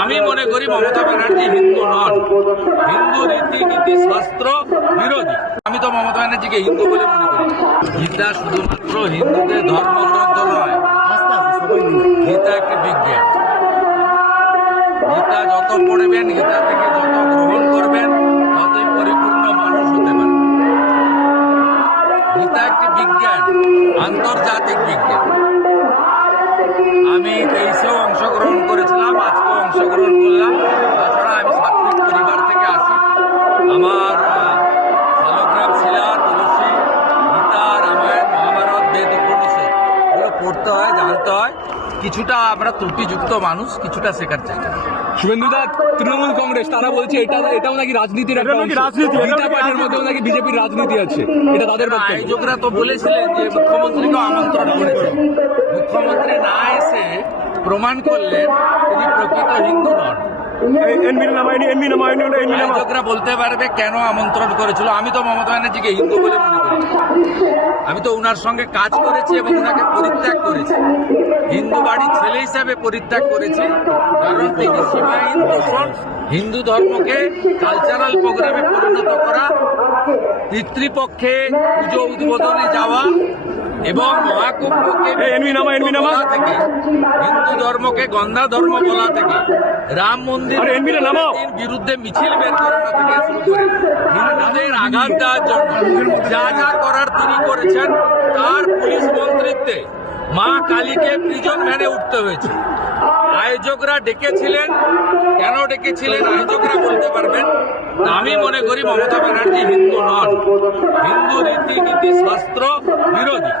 আমি মনে করি মমতা ব্যানার্জি হিন্দু নন, হিন্দু রীতিনীতি শাস্ত্র বিরোধী। আমি তো মমতা ব্যানার্জিকে হিন্দু বলে মনে করি। গীতা শুধুমাত্র হিন্দুদের ধর্মগ্রন্থ নয়, গীতা একটি বিজ্ঞান। গীতা যত পড়বেন, গীতা থেকে যত গ্রহণ করবেন, ততই পরিপূর্ণ মানুষ হতে পারে। গীতা একটি বিজ্ঞান, আন্তর্জাতিক বিজ্ঞান। আমি 23-এও অংশগ্রহণ করেছিলাম, আজকেও অংশগ্রহণ করলাম। তাছাড়া আমি সাত্বিক পরিবার থেকে আসি। আমার শালগ্রাম, শিলা, তুলসী, গীতা, রামায়ণ, মহাভারত, বেদ, উপনিষদ এগুলো পড়তে হয়, জানতে হয়। কিছুটা আমরা ত্রুটিযুক্ত মানুষ, কিছুটা শেখার চেষ্টা করি। শুভেন্দুদা, তৃণমূল কংগ্রেস তারা বলছে এটাও নাকি রাজনীতির একটা অংশ। গীতা পাঠের মধ্যেও নাকি বিজেপির রাজনীতি আছে, এটা তাদের বক্তব্য। আয়োজকরা তো বলেছিলেন যে মুখ্যমন্ত্রীকেও আমন্ত্রণ করেছেন। মুখ্যমন্ত্রী না এসে প্রমাণ করলেন তিনি প্রকৃত হিন্দু নন। আয়োজকরা বলতে পারবে কেন আমন্ত্রণ করেছিল। আমি তো মমতা ব্যানার্জিকে হিন্দু বলে মনে করি। আমি তো উনার সঙ্গে কাজ করেছি এবং উনাকে পরিত্যাগ করেছি। হিন্দু বাড়ির ছেলে হিসাবে পরিত্যাগ করেছি, কারণ তিনি সীমাহীন দূষণ, হিন্দু ধর্মকে কালচারাল প্রোগ্রামে পরিণত করা, পিতৃপক্ষে পুজো উদ্বোধনে যাওয়া এবং মহাকুম্ভকে বলা থেকে, হিন্দু ধর্মকে গন্ধা ধর্ম বলা থেকে, রাম মন্দির বিরুদ্ধে মিছিল বের করানো থেকে শুরু করে হিন্দুদের আঘাত দেওয়ার জন্য যা যা করার তিনি করেছেন, তার পুলিশ মন্ত্রিত্বে মা কালীকে প্রিজন ভ্যানে উঠতে হয়েছে। আয়োজকরা ডেকেছিলেন, কেন ডেকেছিলেন আয়োজকরা বলতে পারবেন। আমি মনে করি মমতা ব্যানার্জি হিন্দু নন, হিন্দু রীতিনীতি শাস্ত্র বিরোধী।